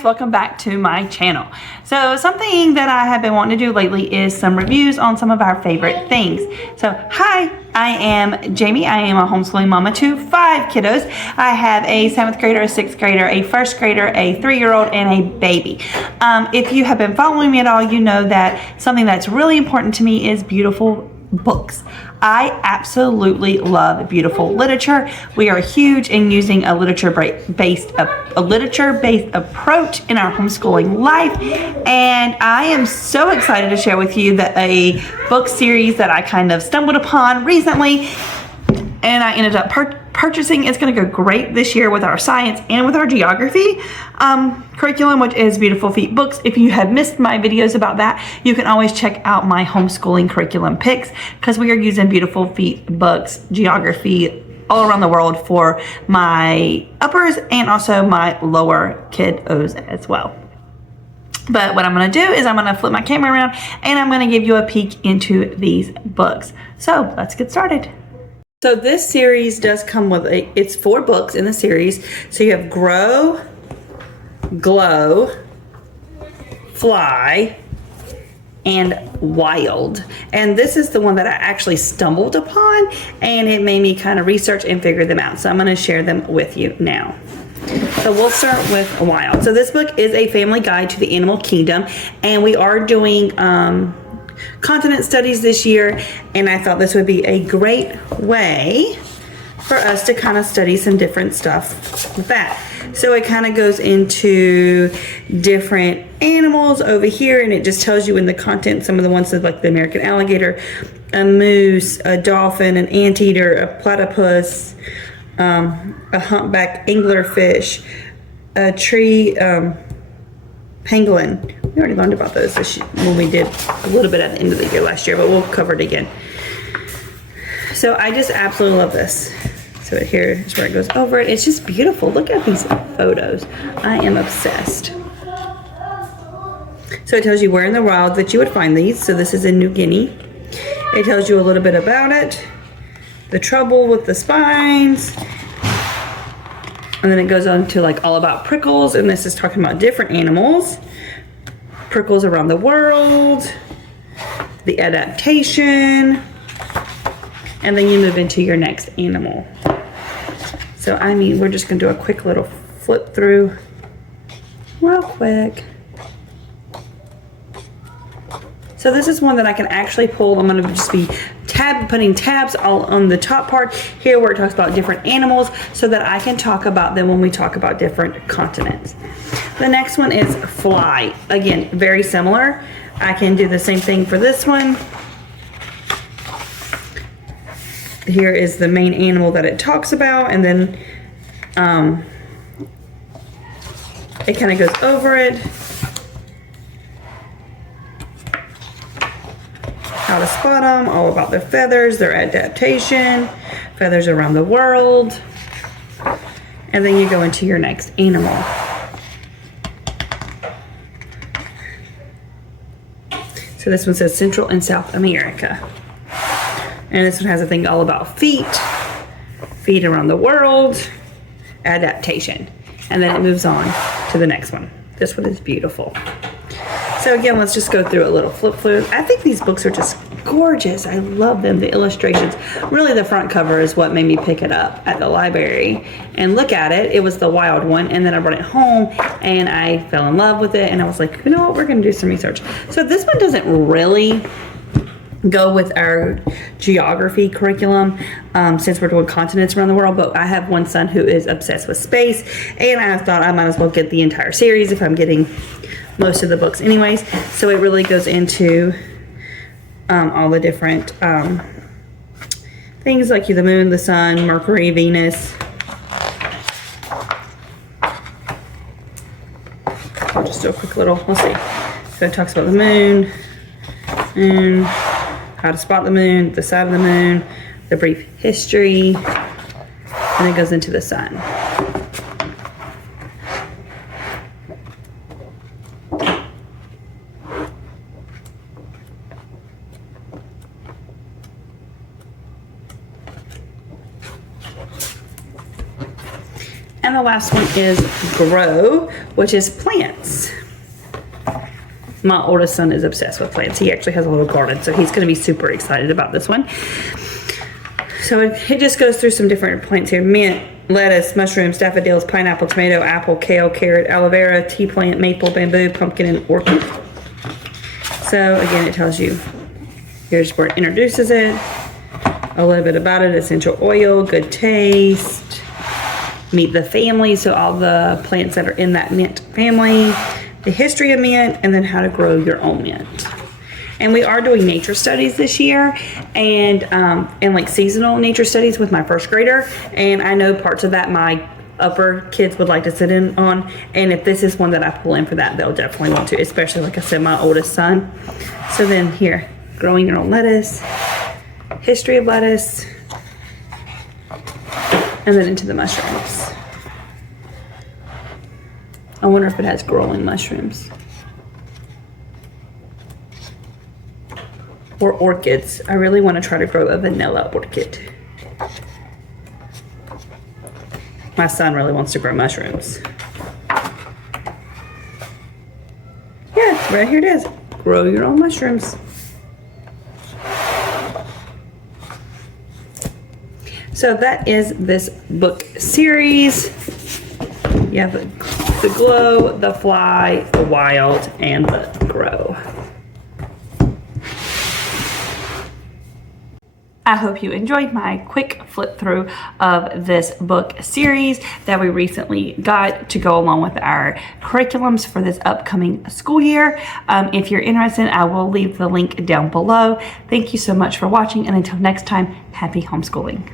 guys, welcome back to my channel. So something that I have been wanting to do lately is some reviews on some of our favorite things. So hi, I am Jamie. I am a homeschooling mama to 5 kiddos. I have a 7th grader, a 6th grader, a 1st grader, a 3-year-old, and a baby. If you have been following me at all, you know that something that's really important to me is beautiful books. I absolutely love beautiful literature. We are huge in using a literature-based approach in our homeschooling life, and I am so excited to share with you that a book series that I kind of stumbled upon recently and I ended up purchasing. It's going to go great this year with our science and with our geography curriculum, which is Beautiful Feet Books. If you have missed my videos about that, you can always check out my homeschooling curriculum picks, because we are using Beautiful Feet Books geography all around the world for my uppers and also my lower kiddos as well. But what I'm going to do is I'm going to flip my camera around and I'm going to give you a peek into these books. So let's get started. So this series does come with it's 4 books in the series. So you have Grow, Glow, Fly, and Wild. And this is the one that I actually stumbled upon, and it made me kind of research and figure them out. So I'm going to share them with you now. So we'll start with Wild. So this book is a family guide to the animal kingdom, and we are doing continent studies this year, and I thought this would be a great way for us to kind of study some different stuff with that. So it kind of goes into different animals over here, and it just tells you in the content some of the ones that, like the American alligator, a moose, a dolphin, an anteater, a platypus, a humpback anglerfish, a tree pangolin. We already learned about those when we did a little bit at the end of the year last year, but we'll cover it again. So I just absolutely love this. So here is where it goes over it. It's just beautiful. Look at these photos. I am obsessed. So it tells you where in the wild that you would find these. So this is in New Guinea. It tells you a little bit about it, the trouble with the spines, and then it goes on to like all about prickles, and this is talking about different animals, prickles around the world, the adaptation, and then you move into your next animal. So I mean, we're just gonna do a quick little flip through real quick. So this is one that I can actually pull. I'm gonna just be putting tabs all on the top part here where it talks about different animals, so that I can talk about them when we talk about different continents. The next one is Fly. Again, very similar. I can do the same thing for this one. Here is the main animal that it talks about, and then it kind of goes over it. How to spot them, all about their feathers, their adaptation, feathers around the world, and then you go into your next animal. So this one says Central and South America, and this one has a thing all about feet around the world, adaptation, and then it moves on to the next one. This one is beautiful. So again, let's just go through a little flip through. I think these books are just gorgeous. I love them. The illustrations. Really, the front cover is what made me pick it up at the library and look at it. It was the Wild one, and then I brought it home and I fell in love with it, and I was like, you know what, we're going to do some research. So this one doesn't really go with our geography curriculum since we're doing continents around the world, but I have one son who is obsessed with space, and I thought I might as well get the entire series if I'm getting most of the books anyways. So it really goes into all the different things like the moon, the sun, Mercury, Venus. I'll just do a quick little, let's see. So it talks about the moon, and how to spot the moon, the side of the moon, the brief history, and it goes into the sun. And the last one is grow, which is plants. My oldest son is obsessed with plants. He actually has a little garden, so he's going to be super excited about this one. So it just goes through some different plants here. Mint, lettuce, mushrooms, daffodils, pineapple, tomato, apple, kale, carrot, aloe vera, tea plant, maple, bamboo, pumpkin, and orchid. So again, it tells you, here's where it introduces it, a little bit about it, essential oil, good taste, meet the family, so all the plants that are in that mint family, the history of mint, and then how to grow your own mint. And we are doing nature studies this year, and like seasonal nature studies with my first grader. And I know parts of that my upper kids would like to sit in on. And if this is one that I pull in for that, they'll definitely want to, especially like I said, my oldest son. So then here, growing your own lettuce, history of lettuce, and then into the mushrooms. I wonder if it has growing mushrooms. Or orchids. I really want to try to grow a vanilla orchid. My son really wants to grow mushrooms. Yeah, right here it is. Grow your own mushrooms. So that is this book series. You have the glow, the fly, the wild, and the grow. I hope you enjoyed my quick flip through of this book series that we recently got to go along with our curriculums for this upcoming school year. If you're interested, I will leave the link down below. Thank you so much for watching, and until next time, happy homeschooling.